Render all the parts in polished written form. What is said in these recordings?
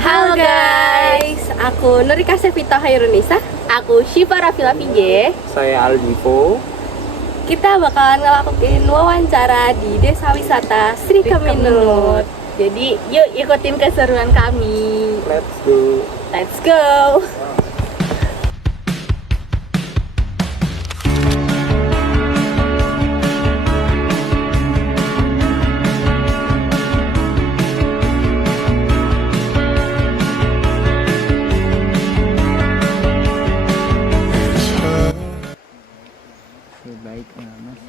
Halo guys, aku Nurika Sevita Hairunisa. Aku Syifa Rafila Pinje. Saya Aldivo. Kita bakalan ngelakuin wawancara di Desa Wisata Sri Keminut. Jadi yuk ikutin keseruan kami. Let's go. Let's go. Baik Mas.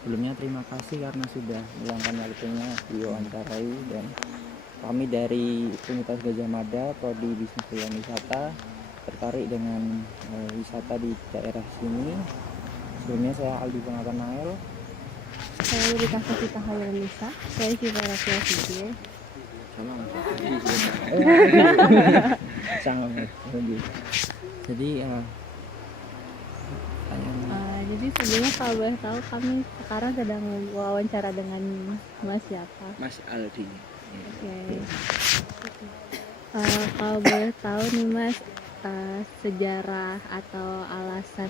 Sebelumnya terima kasih karena sudah meluangkan waktunya diwawancarai, dan kami dari Universitas Gadjah Mada Prodi Bisnis dan Wisata tertarik dengan wisata di daerah sini. Sebelumnya saya Aldi Nael. Saya Nurika Sevita Hairunisa. Saya Syifa Rafila Pinje. Sama Mas. Sama Mas. Jadi Jadi sebelumnya kalau boleh tahu, kami sekarang sedang wawancara dengan Mas siapa? Mas Aldi. Oke. Kalau boleh tahu nih Mas, sejarah atau alasan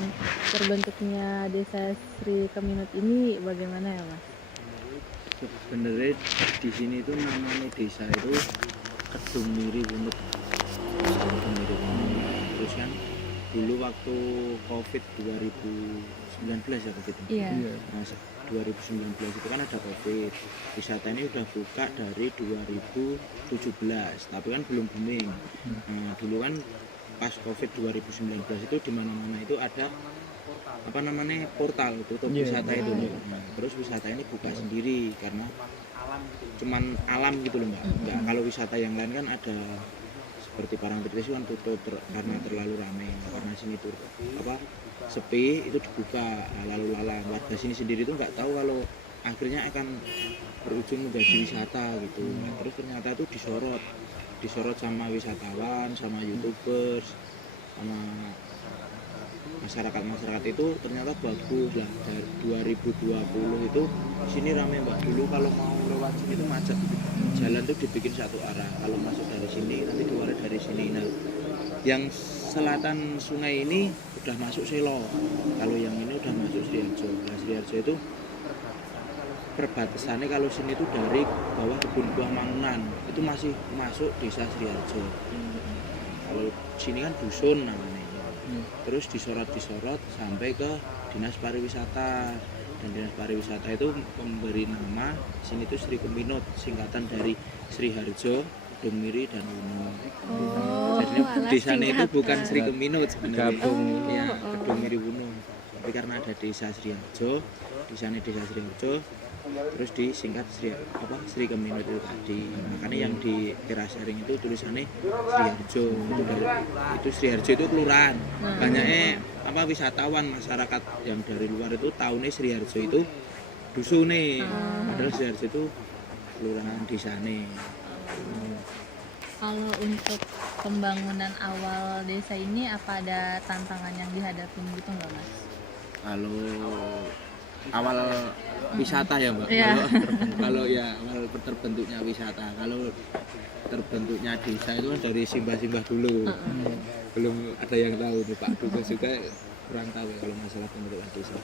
terbentuknya Desa Sri Keminut ini bagaimana ya Mas? Sebenarnya di sini itu namanya desa itu Kedung Miri Wunut. Terus kan dulu waktu Covid 2019 ya begitu. Iya. Nah, 2019 itu kan ada Covid. Wisata ini udah buka dari 2017, tapi kan belum booming. Nah, dulu kan pas Covid 2019 itu di mana-mana itu ada apa namanya portal tutup wisata itu. Nah, terus wisata ini buka sendiri karena cuman alam gitu loh, Mbak. Kalau wisata yang lain kan ada seperti Parangtritis kan tutup karena terlalu ramai, karena sini tuh apa sepi, itu dibuka. Lalu lalang warga sini sendiri tuh nggak tahu kalau akhirnya akan berujung menjadi wisata gitu. Nah, terus ternyata itu disorot sama wisatawan, sama YouTubers, sama masyarakat itu ternyata bagus lah. Dari 2020 itu sini ramai Mbak. Dulu kalau mau lewat sini itu macet, jalan tuh dibikin satu arah, kalau masuk dari sini nanti keluar dari sini. Nah, yang selatan sungai ini udah masuk Selo, kalau yang ini udah masuk Sriharjo. Nah, Sriharjo itu perbatasannya kalau sini tuh dari bawah Kebun Buah Mangunan itu masih masuk desa Sriharjo. Kalau sini kan dusun namanya. Terus disorot sampai ke Dinas Pariwisata, dan Dinas Pariwisata itu memberi nama sini tuh Sri Keminut, singkatan dari Sriharjo, Kedung Miri, dan Wunut. Jadi desanya itu bukan Sri Keminut sebenarnya, ya Kedung Miri Wunut. Tapi karena ada desa Sriharjo, di sana desa Sriharjo, terus disingkat Sri Keminut itu tadi. Makanya yang di Kerasaring itu tulisannya Sriharjo. Itu Sriharjo itu kelurahan. Banyaknya wisatawan masyarakat yang dari luar itu tahunya Sriharjo itu dusune. Padahal Sriharjo itu kelurahan desane. Kalau untuk pembangunan awal desa ini apa ada tantangan yang dihadapi gitu nggak Mas? Kalau awal wisata ya Mbak. Yeah. Kalau ya awal terbentuknya wisata, kalau terbentuknya desa itu kan dari simbah-simbah dulu. Belum ada yang tahu nih, Pak Dubes juga kurang tahu ya kalau masalah pembentukan desa.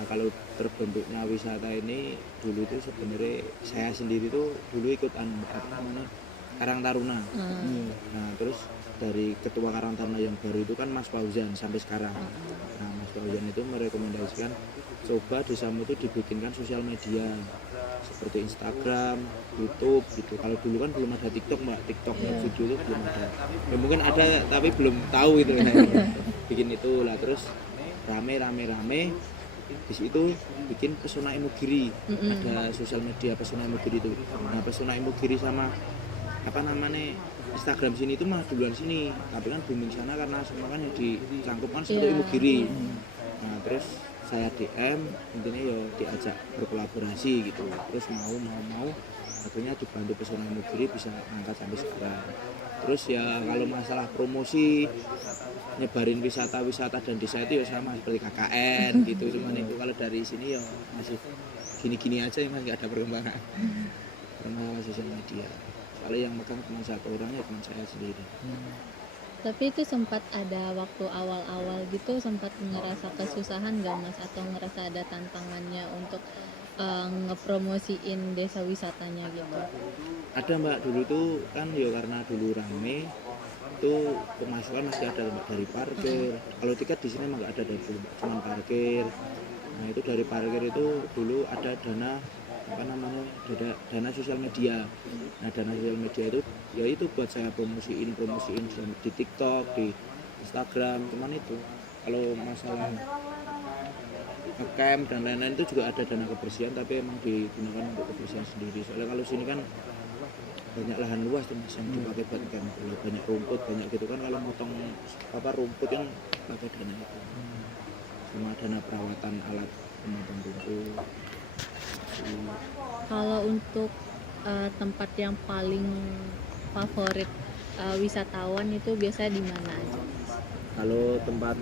Nah, kalau terbentuknya wisata ini dulu itu sebenarnya saya sendiri tuh dulu ikut Karang Taruna. Nah, terus dari ketua Karang Taruna yang baru itu kan Mas Fauzan sampai sekarang. Nah, Mas Fauzan itu merekomendasikan coba desamu itu dibikinkan sosial media seperti Instagram, YouTube gitu. Kalau dulu kan belum ada TikTok Mbak, TikTok video itu belum ada. Ya mungkin ada tapi belum tahu gitu ya. Bikin itu lah, terus rame di situ bikin Pesona Imogiri. Ada sosial media Pesona Imogiri itu. Nah, Pesona Imogiri sama Instagram sini itu mah duluan sini, tapi kan booming sana karena semua kan yang dicangkup kan satu Imogiri. Nah, terus saya DM, intinya ya diajak berkolaborasi gitu, terus mau akhirnya dibantu Pesona Imogiri bisa angkat sampai sekarang. Terus ya kalau masalah promosi nyebarin wisata dan desa itu ya sama seperti KKN gitu, cuman itu kalau dari sini ya masih gini-gini aja, emang nggak ada perkembangan sosial media. kalau yang megang cuma satu orang ya cuma saya sendiri. Tapi itu sempat ada waktu awal-awal gitu sempat ngerasa kesusahan gak Mas atau ngerasa ada tantangannya untuk ngepromosiin desa wisatanya gitu? Ada Mbak, dulu tuh kan ya karena dulu rame itu pemasukan masih ada Mbak dari parkir. Kalau tiket di sini emang nggak ada dari dulu Mbak, cuma parkir. Nah itu dari parkir itu dulu ada dana apa namanya dana sosial media. Nah dana sosial media itu ya itu buat saya promosiin di TikTok, di Instagram, cuman itu kalau masalah ngecamp dan lain-lain itu juga ada dana kebersihan tapi emang digunakan untuk kebersihan sendiri. Soalnya kalau sini kan banyak lahan luas tuh Mas yang dipakai buat camp, banyak rumput banyak gitu kan, kalau motong apa rumput kan pakai dana itu sama dana perawatan alat pemotong rumput. Kalau untuk tempat yang paling favorit wisatawan itu biasanya di mana aja? Kalau tempat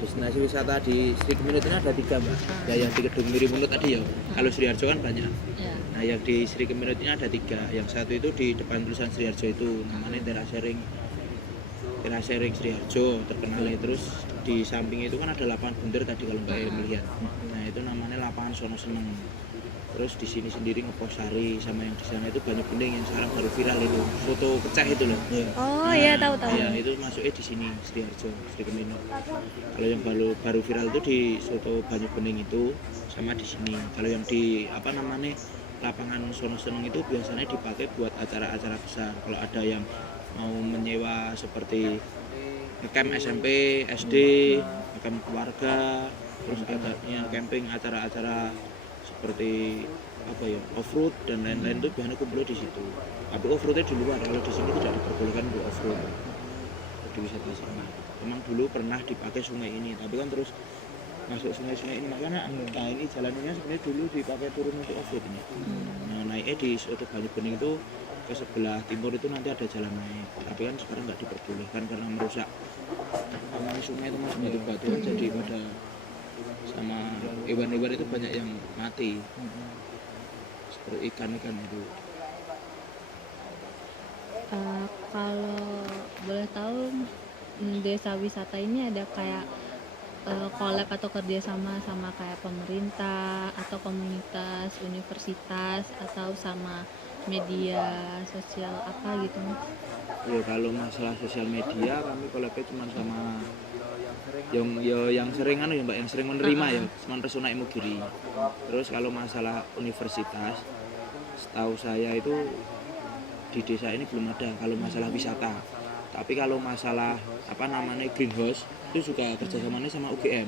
destinasi wisata di Sri Keminut ini ada 3 Mbak. Ya yang di Kedung Mirimunut tadi ya. Kalau Sriharjo kan banyak. Ya. Nah yang di Sri Keminut ini ada 3. Yang satu itu di depan tulisan Sriharjo itu namanya Terasering Sriharjo terkenalnya. Terus di samping itu kan ada lapangan bunder tadi kalau Mbak melihat. Nah itu namanya lapangan Sono Seneng. Terus di sini sendiri Ngeposari sama yang di sana itu Banyu Bening yang sekarang baru viral itu, foto pecah itu loh. Oh iya tahu. Ya itu masuknya di sini Sriharjo, Sri Keminut. Kalau yang baru viral itu di soto Banyu Bening itu sama di sini. Kalau yang di apa namanya lapangan Sono Seneng itu biasanya dipakai buat acara-acara besar. Kalau ada yang mau menyewa seperti ngecamp SMP, SD, ngecamp keluarga, terus adanya camping acara-acara seperti apa ya off-road dan lain-lain itu biasanya kumpul di situ. Tapi off-roadnya di luar, kalau di sini tidak diperbolehkan untuk off-road di wisata sini. Memang dulu pernah dipakai sungai ini, tapi kan terus masuk sungai-sungai ini makanya nah ini jalannya sebenarnya dulu dipakai turun untuk off-road ini. Nah naiknya di suatu Banyu Bening itu ke sebelah timur itu nanti ada jalan naik, tapi kan sekarang nggak diperbolehkan karena merusak memang sungai itu masih batu-batuan jadi pada sama hewan-hewan itu banyak yang mati seperti ikan-ikan itu. Kalau boleh tahu desa wisata ini ada kayak collab atau kerjasama sama kayak pemerintah atau komunitas, universitas atau sama media sosial apa gitu? Ya kalau masalah sosial media kami collabnya cuma sama yang sering ya Mbak, yang sering menerima ya cuma Pesona Imogiri. Terus kalau masalah universitas setahu saya itu di desa ini belum ada kalau masalah wisata. Tapi kalau masalah apa namanya greenhouse itu juga kerjasamanya sama UGM.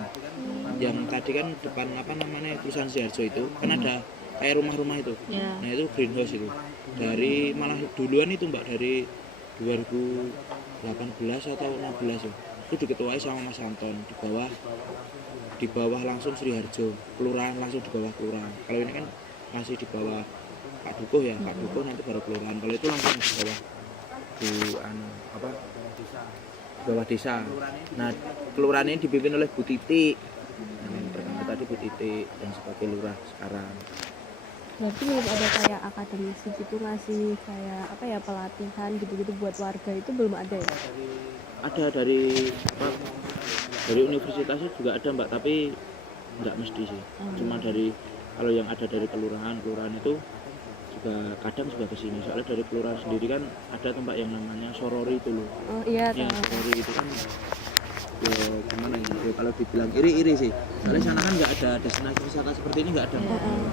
Yang tadi kan depan apa namanya tulisan Sriharjo itu kan ada kayak rumah-rumah itu. Nah itu greenhouse itu. Dari malah duluan itu Mbak dari 2018 atau 16 ya. Itu diketuai sama Mas Anton di bawah langsung Sriharjo, kelurahan langsung di bawah kelurahan. Kalau ini kan masih di bawah Pak Dukuh ya, Pak Dukuh nanti baru kelurahan. Kalau itu langsung di bawah di bawah desa. Nah, kelurahan ini dipimpin oleh Bu Titi. Yang pertama tadi Bu Titi dan sebagai lurah sekarang. Berarti belum ada kayak akademisi gitu ngasih kayak apa ya pelatihan gitu-gitu buat warga itu belum ada ya? Ada dari universitasnya juga ada Mbak, tapi nggak mesti sih. Cuma dari kalau yang ada dari kelurahan itu juga kadang juga ke sini. Soalnya dari kelurahan sendiri kan ada tempat yang namanya Sorori itu loh. Oh iya Ya, tahu. Sorori itu kan ya gimana ya, kalau dibilang iri sih. Soalnya sana kan nggak ada destinasi wisata seperti ini nggak ada.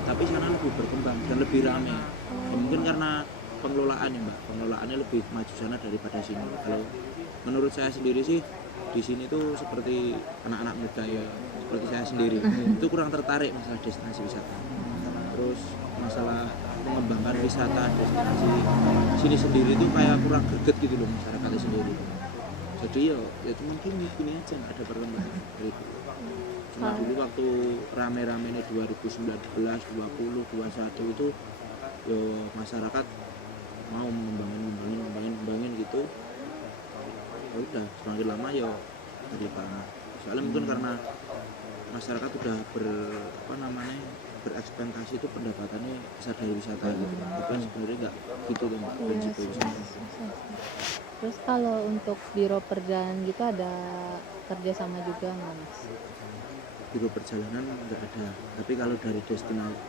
Tapi sana lebih berkembang dan lebih ramai. Ya, mungkin karena pengelolaan ya Mbak, pengelolaannya lebih maju sana daripada sini. Kalau menurut saya sendiri sih di sini tuh seperti anak-anak muda ya, seperti saya sendiri itu kurang tertarik masalah destinasi wisata. Terus masalah mengembangkan wisata destinasi sini sendiri itu kayak kurang greget gitu loh masyarakatnya sendiri. Jadi ya cuma gini aja ada perkembangan gitu. Cuma dulu waktu rame-rame ini 2019, 20, 21 itu ya masyarakat mau ngembangin gitu. Ya udah semakin lama ya berlimpah. Soalnya mungkin karena masyarakat udah berekspektasi itu pendapatannya besar dari wisata gitu. Tapi kan sebenarnya nggak gitu kan Mbak, prinsip wisata. Terus kalau untuk biro perjalanan gitu ada kerjasama juga nggak mas? Biro perjalanan nggak ada, tapi kalau dari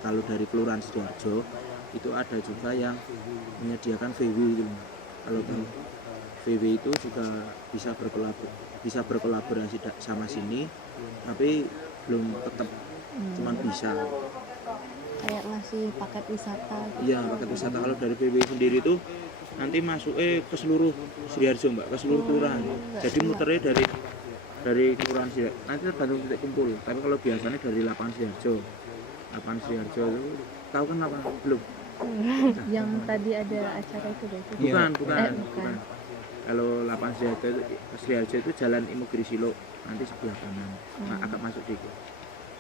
kalau dari Kelurahan Sidoarjo itu ada juga yang menyediakan VW gitu loh. Kalau tahu VW itu juga bisa berkolaborasi sama sini, tapi belum tetap, cuman bisa. Kayak ngasih paket wisata gitu. Iya, paket wisata. Kalau dari VW sendiri itu nanti masuk ke seluruh Sidoarjo Mbak, ke seluruh kelurahan. Jadi muternya dari kelurahan Sidoarjo, nanti tergantung titik kumpul. Tapi kalau biasanya dari lapangan Sidoarjo itu tahu kan lapangan belum? Yang tadi ada acara itu deh. Bukan. bukan. Kalau lapangan Sidoarjo itu jalan Imogiri nanti sebelah kanan, agak masuk dikit.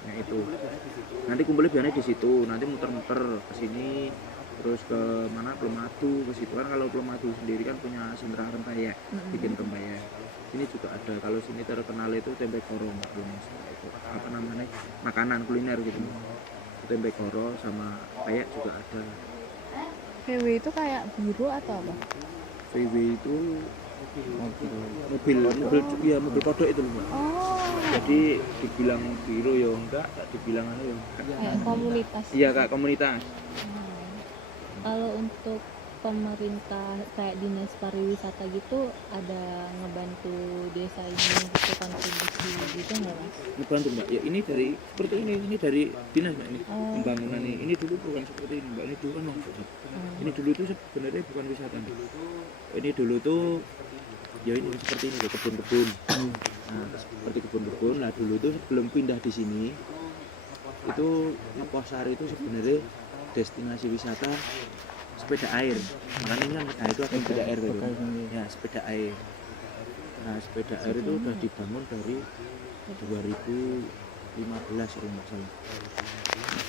Nah itu nanti kumpulnya biasanya di situ, nanti muter-muter ke sini, terus ke mana, Pelumadu, ke situ kan. Kalau Pelumadu sendiri kan punya sentra rempeyek, bikin rempeyek. Sini juga ada. Kalau sini terkenal itu tempe koro Mbak, itu apa namanya, makanan kuliner gitu. Tempe koro sama peyek juga ada. VW itu kayak biro atau apa? VW itu mobil kodok itu loh Mbak. Jadi dibilang biro ya enggak dibilang anu ya enggak. Kayak komunitas. Iya Kak, komunitas. Kalau untuk pemerintah kayak dinas pariwisata gitu ada ngebantu desa ini gitu kontribusi gitu nggak mas? Ngebantu Mbak. Ya ini seperti ini dari dinas Mbak ini. Pembangunan ini dulu bukan seperti ini Mbak. Ini dulu kan langsung. Ini dulu tuh sebenarnya bukan wisata. Ini dulu tuh ya ini seperti ini kebun-kebun. Nah, seperti kebun-kebun. Nah, dulu tuh sebelum pindah di sini itu Ngeposari itu sebenarnya destinasi wisata sepeda air. Makanya ini kan itu ada sepeda air gitu. Ya, sepeda air. Nah, sepeda air itu udah dibangun dari 2015 kalau nggak salah.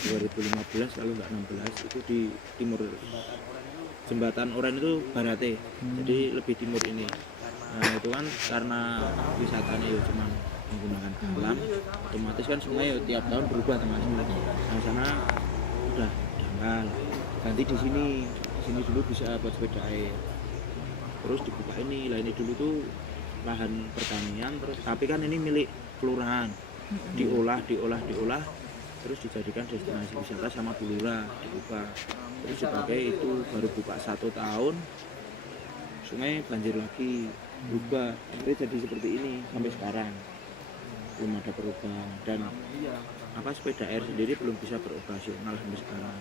2015 kalau nggak 16 itu di timur jembatan Oren itu Barate, jadi lebih timur ini. Nah itu kan karena wisatanya ya cuma menggunakan alam, otomatis kan sungai ya tiap tahun berubah teman-teman. Nah sana udah dangkal, ganti di sini dulu bisa buat sepeda air, terus dibuka ini. Lah ini dulu tuh lahan pertanian, terus tapi kan ini milik kelurahan, diolah terus dijadikan destinasi wisata sama Bulura, dibuka terus dipakai. Itu baru buka 1 tahun sungai banjir lagi, berubah jadi seperti ini sampai sekarang belum ada perubahan. Dan sepeda air sendiri belum bisa beroperasional sampai sekarang.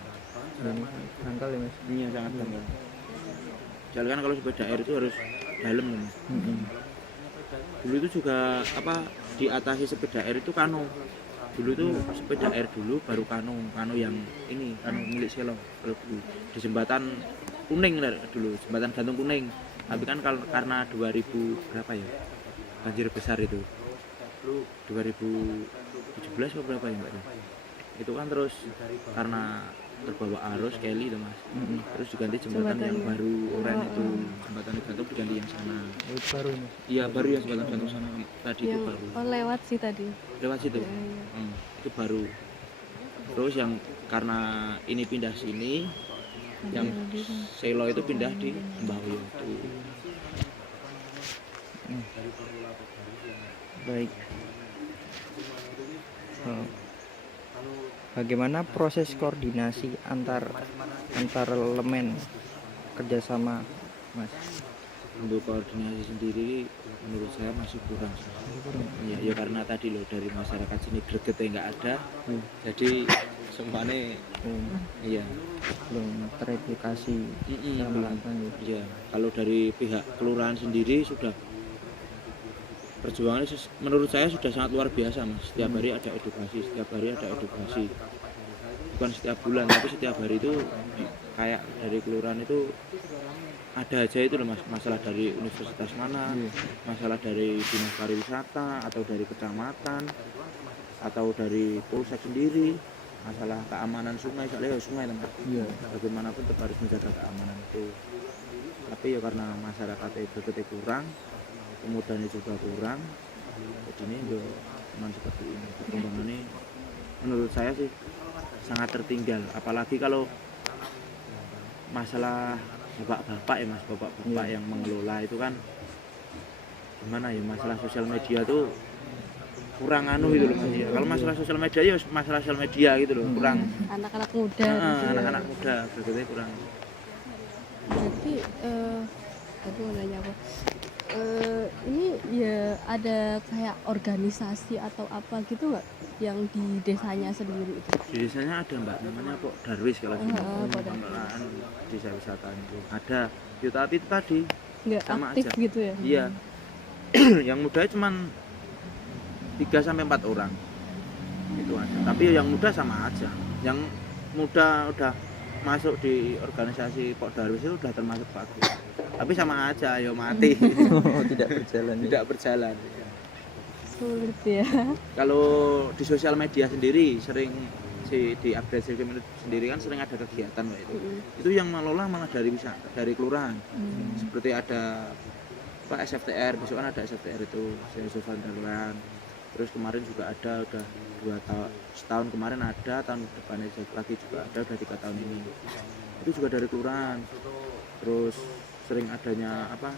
Dangkal ya mas? Iya sangat dangkal. Soalnya kan kalau sepeda air itu harus dalam kan. Dulu itu juga diatasi sepeda air itu kano. Dulu tuh sepeda air dulu, baru kano yang ini kano milik Selo. Kalau dulu di jembatan Kuning dulu, jembatan Gantung Kuning. Tapi kan karena 2000 berapa ya banjir besar itu 2017 atau berapa ya Mbak? Itu kan terus karena terbawa arus Kelly itu mas, terus diganti jembatan yang baru Oren itu, jembatan gantung diganti yang sana. Itu baru mas? Iya baru ya, jembatan gantung sana tadi itu baru. Oh lewat sih tadi. Lewat situ. Itu baru. Terus yang karena ini pindah sini, yang Selo itu pindah di Mbahyo itu. Baik. Bagaimana proses koordinasi antar elemen kerjasama mas? Untuk koordinasi sendiri menurut saya masih kurang. Ya karena tadi loh dari masyarakat sini gregetnya nggak ada, jadi semuanya iya Belum teredukasi belum. Ya kalau dari pihak kelurahan sendiri sudah perjuangannya menurut saya sudah sangat luar biasa mas. Setiap hari ada edukasi, bukan setiap bulan tapi setiap hari itu kayak dari kelurahan itu ada aja itu loh mas, masalah dari universitas mana, masalah dari dinas pariwisata atau dari kecamatan atau dari polsek sendiri, masalah keamanan sungai. Soalnya sungai teman, bagaimanapun tetap harus menjaga keamanan itu. Tapi ya karena masyarakatnya itu kurang, kemudahannya juga kurang, jadi ini cuma seperti ini perkembangannya menurut saya sih sangat tertinggal, apalagi kalau masalah bapak-bapak ya mas, bapak-bapak yang mengelola itu kan gimana ya, masalah sosial media tuh kurang anu gitu loh mas ya. Kalau masalah sosial media ya masalah sosial media gitu loh, kurang Anak-anak muda gitu ya. anak-anak muda berarti kurang. Berarti aduh nanya apa? Ini ya ada kayak organisasi atau apa gitu nggak yang di desanya sendiri itu? Di desanya ada mbak, namanya Pok Darwis kalau sini, Pok Darwis. pengelolaan desa wisata itu ada. Ya, tapi itu tadi Nggak sama aktif aja. gitu ya? Iya. Yang muda cuman 3-4 orang itu aja, tapi yang muda sama aja. Yang muda udah masuk di organisasi Pok Darwis itu udah termasuk bagus, tapi sama aja, ayo mati. Tidak berjalan. Tidak berjalan. Sulit ya. Kalau di sosial media sendiri sering di update sendiri kan sering ada kegiatan Mbak, itu yang mengelola malah dari kelurahan. Seperti ada apa SFTR, besok kan ada SFTR itu Sofan Darwan. Terus kemarin juga ada, udah 2 tahun, setahun kemarin ada, tahun depannya lagi juga ada, udah 3 tahun ini. Itu juga dari kelurahan. Terus sering adanya apa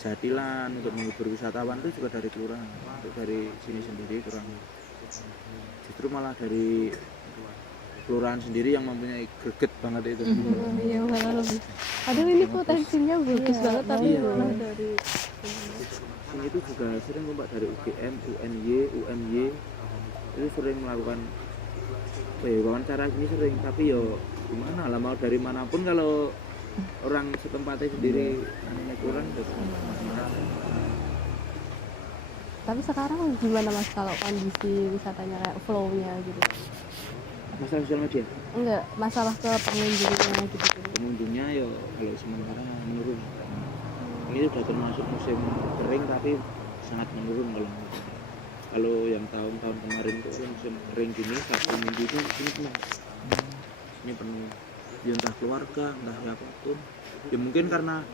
jadilan untuk menghibur wisatawan itu juga dari kelurahan. Untuk dari sini sendiri kurang. Justru malah dari kelurahan sendiri yang mempunyai greget banget itu. Iya malah lebih. Aduh ini potensinya bagus banget tapi malah dari Sini itu juga sering Mbak, dari UGM, UNY, UMY itu sering melakukan wawancara gini sering, tapi yo gimana lah, mau dari manapun kalau orang setempatnya sendiri anunya kurang terus Tapi sekarang gimana mas kalau kondisi wisatanya kayak flow-nya gitu? masalah sosial media. Enggak, masalah ke pengunjungnya gitu. Pengunjungnya yo kalau sementara menurun. Ini sudah termasuk musim kering tapi sangat menurun kalau yang tahun-tahun kemarin itu musim kering gini, satu minggu itu ini penuh. Ini penuh. Ya entah keluarga, entah siapapun. Ya mungkin karena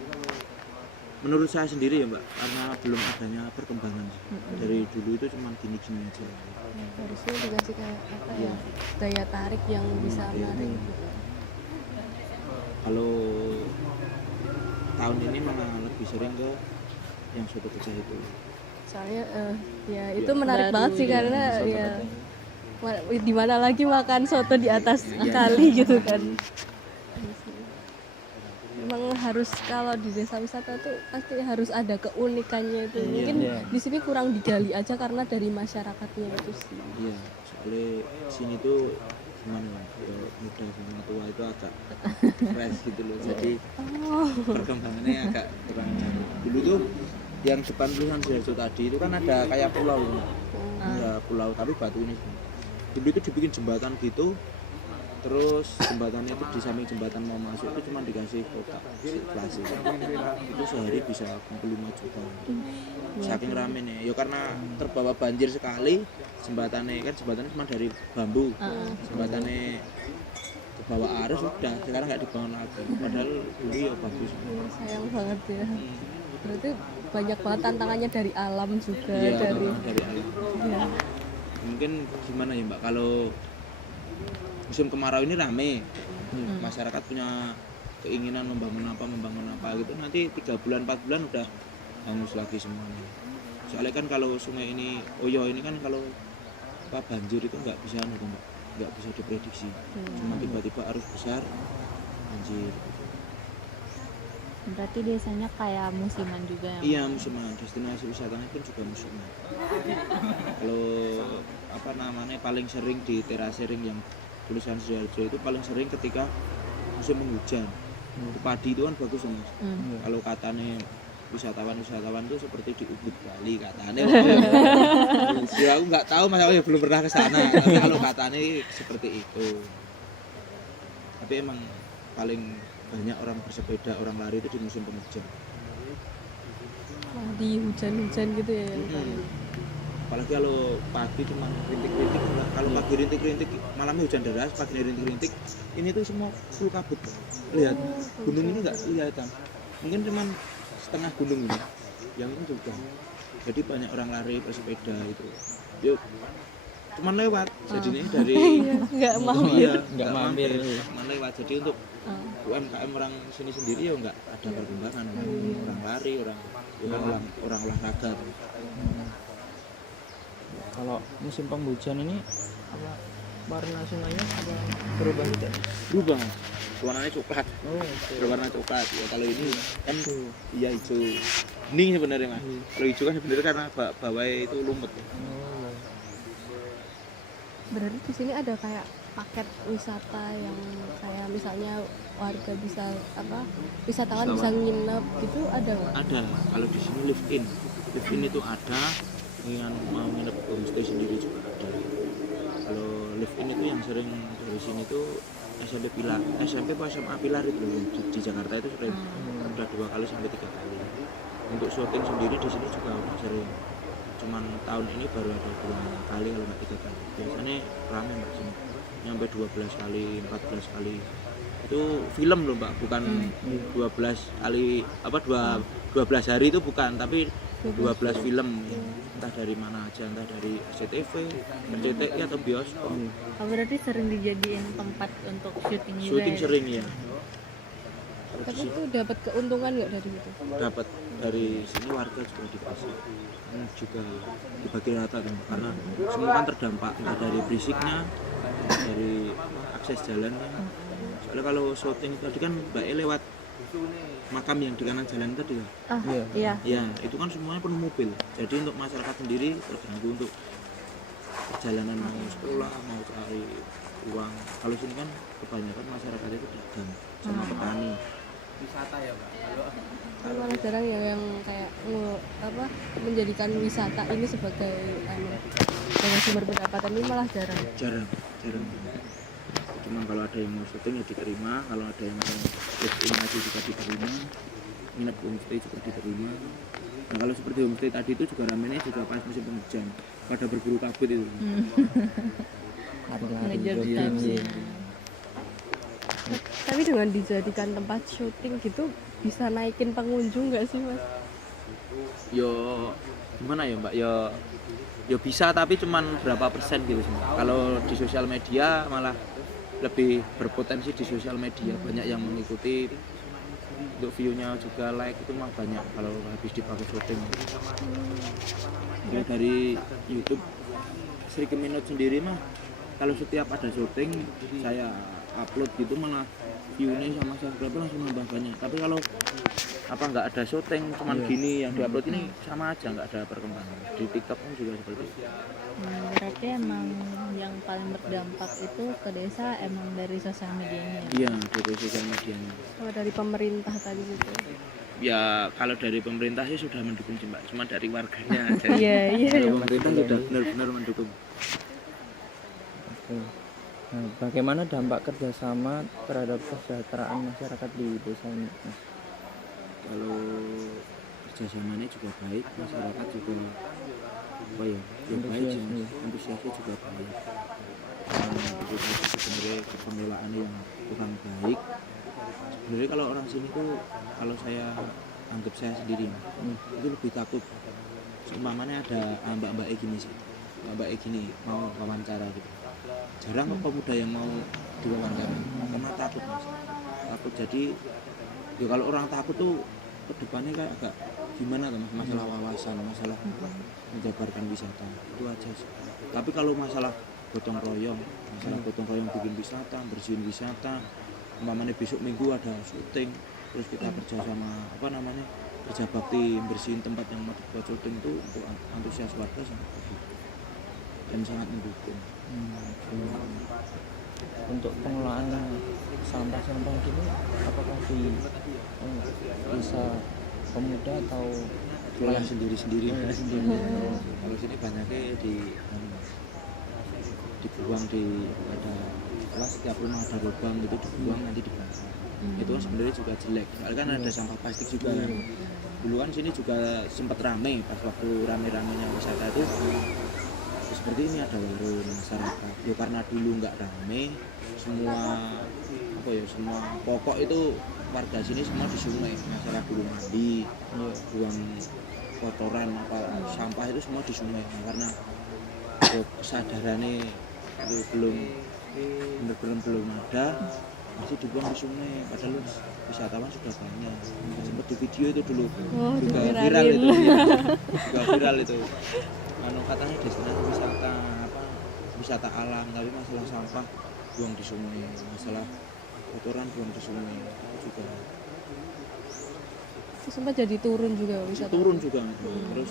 menurut saya sendiri ya Mbak, karena belum adanya perkembangan sih. Dari dulu itu cuma gini-gini aja. Harusnya dikasih kayak apa ya, daya tarik yang bisa menarik gitu. Kalau tahun ini malah lebih sering ke yang soto pecah itu. Soalnya ya itu menarik banget sih karena ya di mana lagi makan soto di atas kali gitu kan. Memang harus kalau di desa wisata tuh pasti harus ada keunikannya itu. Mungkin di sini kurang digali aja karena dari masyarakatnya itu sih. Iya, soalnya sini tuh gimana ya, muda sama tua itu agak fresh gitu loh. Jadi perkembangannya agak kurang. Dulu tuh yang depan tulisan Sidoarjo tadi itu kan ada kayak pulau, ada pulau tapi batu ini. Dulu itu dibikin jembatan gitu, terus jembatannya itu di samping jembatan mau masuk itu cuma dikasih kotak sirkulasi. Itu sehari bisa kumpul 5 juta. Saking rame nih, ya karena terbawa banjir sekali. Jembatannya cuma dari bambu, jembatannya terbawa arus udah, sekarang nggak dibangun lagi. Padahal dulu ya bagus. Sayang banget ya. Berarti banyak banget tantangannya dari alam juga, Iya, dari alam. ya. Mungkin gimana ya Mbak, kalau musim kemarau ini rame, masyarakat punya keinginan membangun apa gitu, nanti 3 bulan 4 bulan udah hangus lagi semuanya. Soalnya kan kalau sungai ini, Oyo ini kan kalau banjir itu nggak bisa nggak bisa diprediksi, cuma tiba-tiba arus besar banjir. Berarti desanya kayak musiman juga ya? Iya musiman, destinasi wisatanya pun juga musiman. Kalau apa namanya paling sering di terasering yang tulisan Sidoarjo itu paling sering ketika musim penghujan. Padi itu kan bagus mas. Kalau katanya wisatawan itu seperti di Ubud Bali katanya. Ya aku nggak tahu mas, aku ya belum pernah ke sana. Tapi kalau katanya seperti itu. Tapi emang paling banyak orang bersepeda, orang lari itu di musim penghujan. Wah, di hujan-hujan gitu ya yang paling. Apalagi kalau pagi cuma rintik-rintik, kalau pagi rintik-rintik, malamnya hujan deras, pagi rintik-rintik, ini tuh semua full kabut. Lihat, gunung ini nggak kelihatan, mungkin cuma setengah gunung ini, yang itu juga. Jadi banyak orang lari bersepeda itu. Yuk, cuman lewat jadi ini dari nggak mau iya nggak mampir. cuman lewat jadi untuk UMKM orang sini sendiri ya nggak ada perkembangan orang lari orang olahraga. Kalau musim penghujan ini apa warna sungainya apa berubah tidak? Berubah Mas. Warnanya coklat Oh, berwarna coklat ya kalau ini kan iya hijau bening sebenarnya Mas. Kalau hijau kan sebenarnya karena bawah itu lumut. berarti di sini ada kayak paket wisata yang kayak misalnya warga bisa apa wisatawan bisa nginep gitu ada nggak? Ada kalau di sini live in itu ada yang mau nginep homestay sendiri juga ada. Kalau live in itu yang sering dari sini tuh SMP atau SMA Pilar itu di Jakarta itu sering udah 2 kali sampai 3 kali. Untuk syuting sendiri di sini juga udah sering, cuman tahun ini baru ada 2 kali kalau nggak 3 kali. Biasanya rame Mbak sini nyampe 12 kali 14 kali. Itu film loh Mbak, bukan 12 kali apa 12 hari itu bukan, tapi 12 film entah dari mana aja, entah dari SCTV, RCTI atau bioskop. Oh, berarti sering dijadiin tempat untuk syuting juga Syuting ya? sering ya. Tapi itu dapat keuntungan nggak dari itu? Dapat dari sini warga juga dikasih juga dibagi rata kan, karena semua kan terdampak entah dari berisiknya, entah dari akses jalannya. Soalnya kalau syuting tadi kan Mbak E lewat makam yang di kanan jalan tadi ya. Ah, iya. Ya, itu kan semuanya penuh mobil. Jadi untuk masyarakat sendiri terganggu untuk perjalanan mau sekolah, mau cari uang. Kalau sini kan kebanyakan masyarakat itu dagang sama petani. Kan malah jarang yang kayak menjadikan wisata ini sebagai sumber pendapatan ini malah jarang. Jarang. Cuman kalau ada yang mau syuting ya diterima, kalau ada yang mau live in aja juga diterima, nginep homestay juga diterima. Nah kalau seperti homestay tadi itu juga ramenya juga pas musim penghujan, pada berburu kabut itu. Ngejar Iya. jam. Tapi dengan dijadikan tempat syuting gitu bisa naikin pengunjung nggak sih Mas? Yo gimana ya Mbak, yo bisa tapi cuman berapa persen gitu sih. Kalau di sosial media malah lebih berpotensi di sosial media, banyak yang mengikuti, untuk view-nya juga like itu mah banyak kalau habis dipakai syuting. Kalau dari YouTube Sri Keminut sendiri mah kalau setiap ada syuting saya upload gitu malah view-nya sama subscriber langsung nambah banyak. Tapi kalau apa nggak ada syuting cuman gini yang diupload ini sama aja nggak ada perkembangan. Di TikTok pun juga seperti itu. Berarti emang yang paling berdampak itu ke desa emang dari sosial medianya ya? Iya, dari sosial medianya. Kalau dari pemerintah tadi gitu. Ya kalau dari pemerintah sih sudah mendukung sih Mbak, cuma dari warganya aja. Iya. Kalau pemerintah sudah benar-benar mendukung. Oke. Nah, bagaimana dampak kerjasama terhadap kesejahteraan masyarakat di desa ini, Mas? Kalau kerjasamanya juga baik, masyarakat juga apa ya baik sih, Antusias, antusiasnya juga baik. Itu tadi sebenarnya pengelolaan yang kurang baik. Sebenarnya kalau orang sini tuh kalau saya anggap saya sendiri itu lebih takut. Seumpamanya ada mbak-mbak gini sih, mbak gini mau wawancara gitu. Jarang pemuda yang mau diwawancara karena takut Mas. Takut jadi ya kalau orang takut tuh kedepannya kayak agak gimana tuh Mas, masalah wawasan, masalah menjabarkan wisata itu aja sih. Tapi kalau masalah gotong royong bikin wisata, bersihin wisata, umpamanya besok minggu ada syuting, terus kita kerja sama kerja bakti bersihin tempat yang mau dibuat syuting itu untuk antusias warga sangat bagus dan sangat mendukung. Untuk pengelolaan sampah-sampah gini apakah di desa pemuda atau Kelola sendiri-sendiri. sendiri? Kalau sini banyaknya dibuang di ada kelas setiap rumah ada lubang gitu dibuang nanti dibakar. Itu kan sebenarnya juga jelek. Soalnya kan ada sampah plastik juga kan. Dulu kan sini juga sempat rame pas waktu rame-ramenya wisata itu. Seperti ini ada warung masyarakat. Ya karena dulu nggak rame, semua pokok itu warga sini semua di sungai. Masalah dulu mandi, buang kotoran apa sampah itu semua di sungai. Nah, karena ya kesadarannya itu bener-bener belum ada, masih dibuang di sungai padahal wisatawan sudah banyak. Sempat di video itu dulu Oh, juga diviralin. viral itu ya. Juga viral itu katanya destinasi wisata alam, tapi masalah sampah buang di sungai, masalah kotoran buang di sungai itu juga Terus sempat jadi turun juga wisata. turun juga. Terus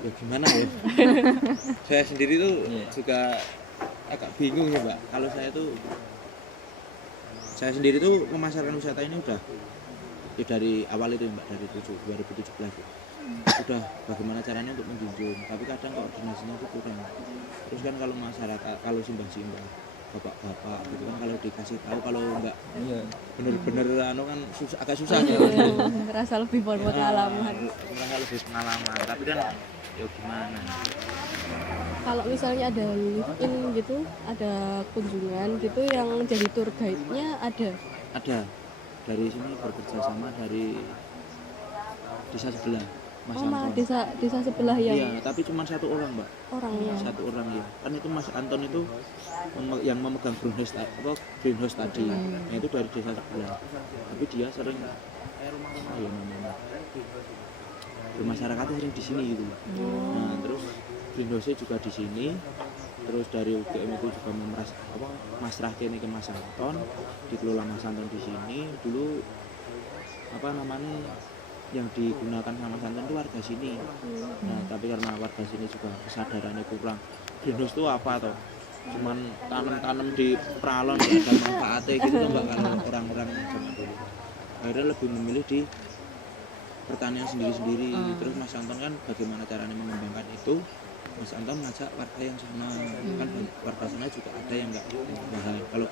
ya gimana ya, saya sendiri tuh juga agak bingung ya Mbak. Kalau saya sendiri tuh memasarkan wisata ini udah ya dari awal itu ya Mbak, dari 2017 udah bagaimana caranya untuk menjunjung, tapi kadang koordinasinya itu kurang. Terus kan kalau masyarakat, kalau simbah-simbah, bapak-bapak gitu kan, kalau dikasih tahu, kalau enggak bener-bener kan agak susah ya. Merasa lebih berpengalaman. Merasa lebih pengalaman, tapi kan ya gimana. Kalau misalnya ada live-in gitu, ada kunjungan gitu yang jadi tour guide-nya Ada dari sini bekerja sama dari desa sebelah, Mas Oh, malah Anton. desa sebelah yang Iya, tapi cuma satu orang Mbak, orangnya. satu orang ya. Kan itu Mas Anton itu yang memegang greenhouse tadi, nah, itu dari desa sebelah. Tapi dia sering namanya bermasyarakatnya sering di sini gitu. Nah terus greenhouse-nya juga di sini. Terus dari UGM itu juga masrahke ini ke Mas Anton, dikelola Mas Anton di sini. Dulu yang digunakan sama Mas Anton itu warga sini. Nah tapi karena warga sini juga kesadarannya kurang, greenhouse itu apa toh, cuman tanam di pralon nggak ada manfaatnya gitu tuh Mbak, kalau orang-orang zaman dulu. Akhirnya lebih memilih di pertanian sendiri-sendiri. Terus Mas Anton kan bagaimana caranya mengembangkan itu, Mas Anton ngajak warga yang sana, kan warga sana juga ada yang nggak paham. Kalau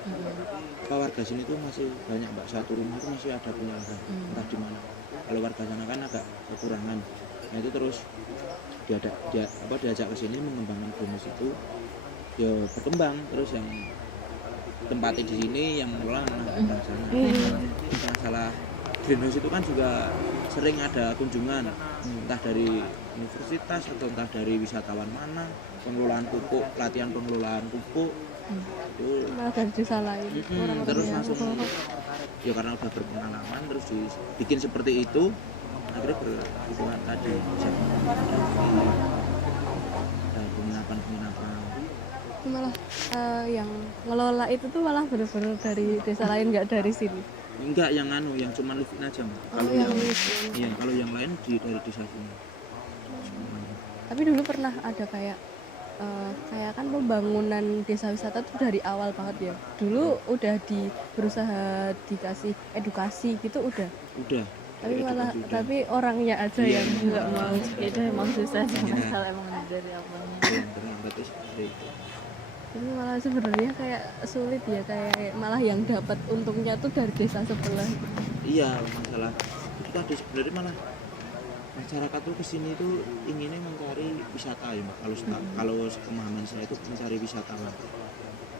warga sini tuh masih banyak Mbak, satu rumah itu masih ada punya lahan, entah di mana. Kalau warga sana kan agak kekurangan. Nah itu terus diajak ke sini mengembangkan greenhouse itu, ya berkembang. Terus yang tempatnya di sini yang mengelola anak sana. Masalah greenhouse itu kan juga sering ada kunjungan, entah dari universitas atau entah dari wisatawan mana, pengelolaan pupuk, pelatihan pengelolaan pupuk itu Malah dari desa lain. terus langsung ya karena udah berpengalaman terus dibikin seperti itu, akhirnya berhubungan tadi ada penginapan Itu malah yang ngelola itu tuh malah bener-bener dari desa lain, nggak dari sini. enggak yang cuma live-in aja Mbak. Kalau yang yang live-in. iya, kalau yang lain dari desa sini. Tapi dulu pernah ada kayak kan pembangunan desa wisata tuh dari awal banget ya. Dulu udah berusaha dikasih edukasi gitu udah. Tapi malah tapi orangnya aja Iya, yang nggak mau. Itu emang susah sih Iya. masalah emang dari apanya. Berangkat seperti itu. Tapi malah sebenarnya kayak sulit ya, kayak malah yang dapat untungnya tuh dari desa sebelah. Iya, masalah itu tadi sebenarnya malah masyarakat tuh kesini tuh inginnya mencari wisata ya Mbak. Kalau pemahaman saya itu mencari wisatawan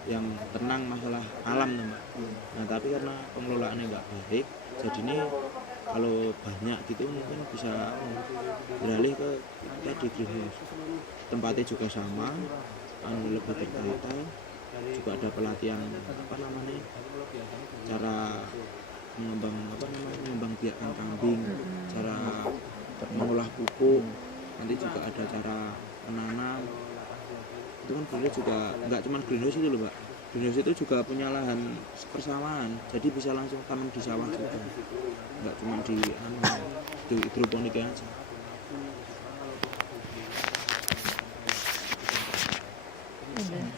yang tenang, masalah alam tuh Mbak. Nah tapi karena pengelolaannya nggak baik, jadinya kalau banyak gitu mungkin bisa beralih ke tadi greenhouse. Tempatnya juga sama, lebih tertata, juga ada pelatihan cara mengembang biakan kambing, cara mengolah pupuk, nanti juga ada cara menanam. Itu kan sebenarnya juga nggak cuma greenhouse itu loh Mbak, greenhouse itu juga punya lahan persawahan, jadi bisa langsung tanam di sawah juga, nggak cuma di hidroponik aja.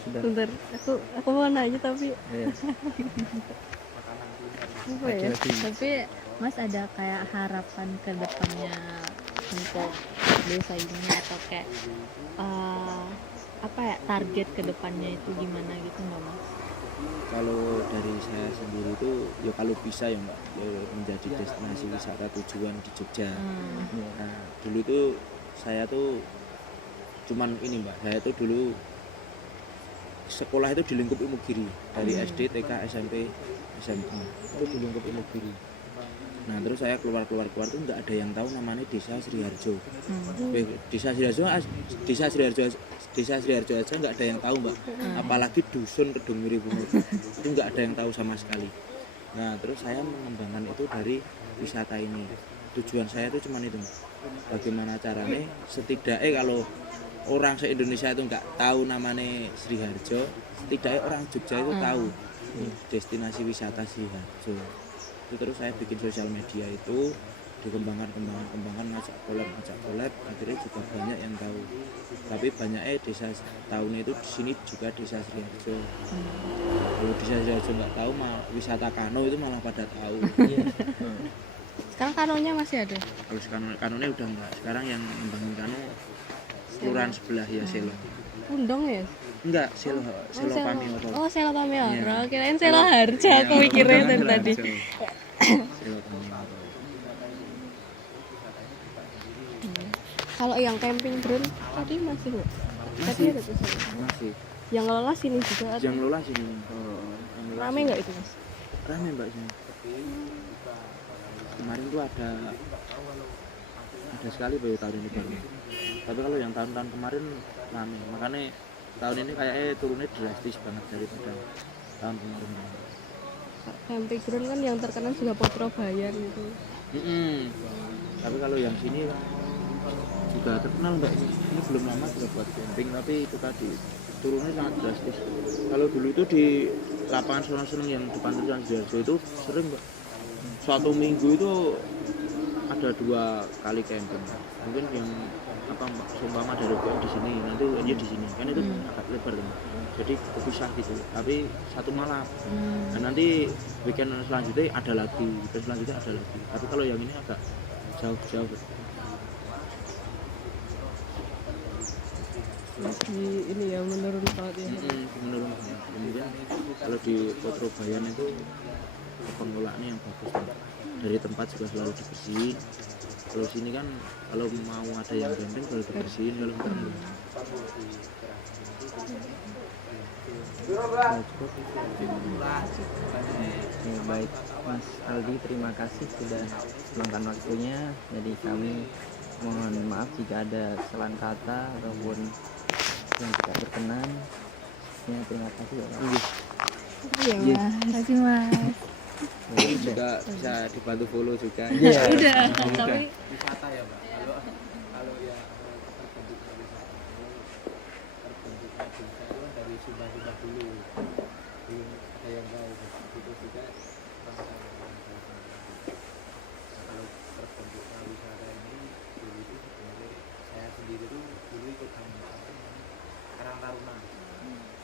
Sudah. Bentar, aku mau nanya tapi Iya. apa ya? Tapi Mas ada kayak harapan ke depannya untuk desa ini atau kayak apa ya, target ke depannya itu gimana gitu nggak Mas? Kalau dari saya sendiri itu ya kalau bisa ya Mbak, ya menjadi destinasi wisata tujuan di Jogja. Nah dulu itu saya tuh cuman ini Mbak, saya tuh dulu sekolah itu di lingkup Ilmu Giri, dari SD, TK, SMP, SMA itu di lingkup Ilmu Giri. Nah terus saya keluar tuh nggak ada yang tahu namanya Desa Sriharjo. Hmm. Desa Sriharjo aja nggak ada yang tahu mbak. Apalagi dusun Kedung Miribuno itu nggak ada yang tahu sama sekali. Nah terus saya mengembangkan itu dari wisata ini. Tujuan saya itu cuma itu, bagaimana caranya setidaknya kalau orang se-Indonesia itu nggak tahu namanya Sriharjo, setidaknya orang Jogja itu tahu destinasi wisata Sriharjo. Itu terus saya bikin sosial media itu dikembangkan, ngajak collab, akhirnya juga banyak yang tahu. Tapi banyaknya desa tahunnya itu di sini juga Desa Sriharjo. Kalau Desa Sriharjo nggak tahu mah wisata kano itu malah pada tahu. Sekarang kanonya masih ada? Kalau sekarang kanonya udah enggak, sekarang yang ngembangin kano kelurahan sebelah ya Selo. Pundong ya? Enggak, Selo Pamioro. Oh, Selo Pamioro. Iya. Kirain Selo Harja aku mikirnya dari tadi. Selo Pamioro. Kalau yang camping ground tadi masih nggak? Tadi ada tuh Selo. Masih. Yang ngelola sini juga ada. Yang lola sini. Rame nggak itu mas? Rame mbak sini. Kemarin tuh ada sekali baru tahun ini baru. Tapi kalau yang tahun-tahun kemarin rame. Makanya tahun ini kayaknya turunnya drastis banget daripada tahun kemarin. Camping ground kan yang terkenal juga Potro Bayan gitu. Tapi kalau yang sini juga terkenal mbak, ini belum lama sudah buat camping, tapi itu tadi turunnya sangat drastis. Kalau dulu itu di lapangan senang-senang yang depan Tujuan Sriharjo itu sering mbak, suatu minggu itu ada 2 kali camping. Mungkin yang apa mbak, seumpama dari Bogor di sini, nanti aja di sini kan itu agak lebar kan, jadi berpisah gitu, tapi satu malam. Dan nanti weekend selanjutnya ada lagi, tapi kalau yang ini agak jauh. Masih ini ya menurun banget ya. Menurun. Kemudian kalau di Potro Bayan itu pengelolaannya yang bagus kan. Dari tempat juga selalu dibersihin. Kalau sini kan kalau mau ada yang camping kalau dibersihin, kalau enggak enggak. Ya, baik Mas Aldi, terima kasih sudah meluangkan waktunya. Jadi kami mohon maaf jika ada kesalahan kata ataupun yang tidak berkenan. Ya, terima kasih ya Mas. Iya mas. Terima kasih mas. Ini juga bisa dibantu follow juga. Iya. Udah, tapi Wisata ya mbak. Kalau ya terbentuknya wisata, terbentuknya desa itu dari simbah-simbah dulu. Belum ada yang tahu. Itu juga kalau terbentuknya wisata ini dulu itu sebenarnya saya sendiri tuh dulu ikut Karang Taruna.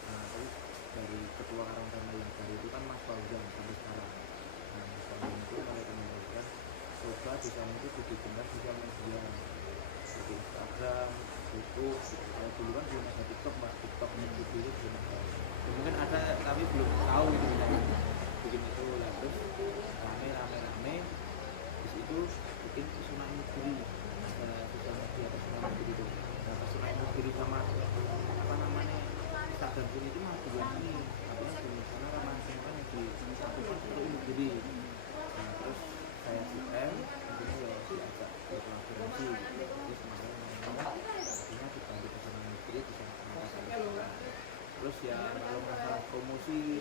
Nah terus dari ketua Karang Taruna yang baru itu kan Mas Fauzan sampai sekarang. Nah Mas Fauzan itu merekomendasikan coba di sana itu dibikinkan sosial media seperti Instagram, YouTube. Kalau dulu kan belum ada TikTok mbak, TikTok YouTube itu belum ada. Ya, mungkin ada tapi belum tahu gitu misalnya bikin itu lah. Terus rame di situ bikin Pesunan Negeri, ada sosial media Pesunan Negeri itu. Nah Pesunan Negeri sama apa namanya Instagram sini itu masih yang ini, artinya di sana karena semua yang disatukan itu Negeri. Nah terus saya CM akhirnya ya diajak berkolaborasi. Terus kemarin ngomong akhirnya dibantu Pesunan Negeri di sana saya. Terus ya kalau masalah promosi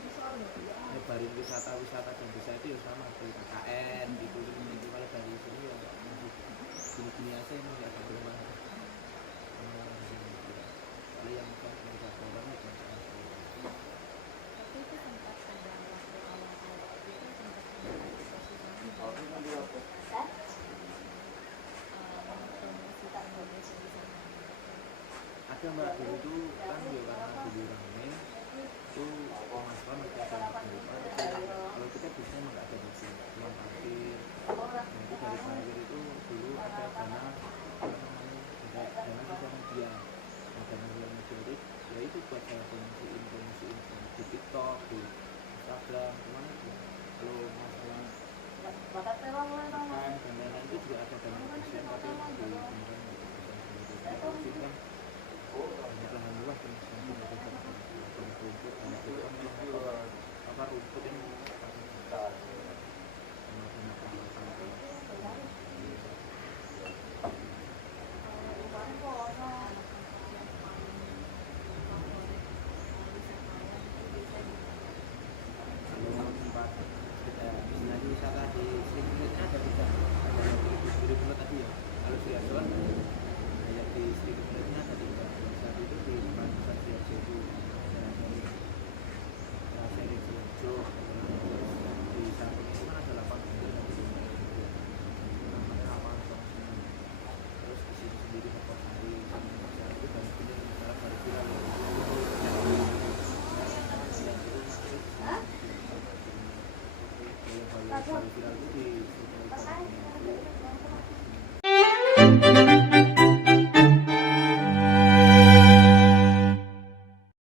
nyebarin wisata dan desa itu ya sama seperti KKN gitu. Kalau dari sini ya masih gini-gini aja ini nggak ada perubahan. Kalau yang kan kita program itu ada mbak, dulu itu kan ya karena dulu rame itu pemasukan itu ada kalau kita biasanya emang nggak ada besi, cuma parkir. Nah itu dari parkir itu dulu ada dana apa namanya, ada dana sosial media. Nah dana sosial media itu ya itu buat saya promosiin di TikTok, di Instagram, cuman kalau masalah makan dan lain-lain itu juga ada dana kebersihan, tapi digunakan untuk kebersihan sendiri. Kan banyak lahan luas yang rumput dan apa rumput ini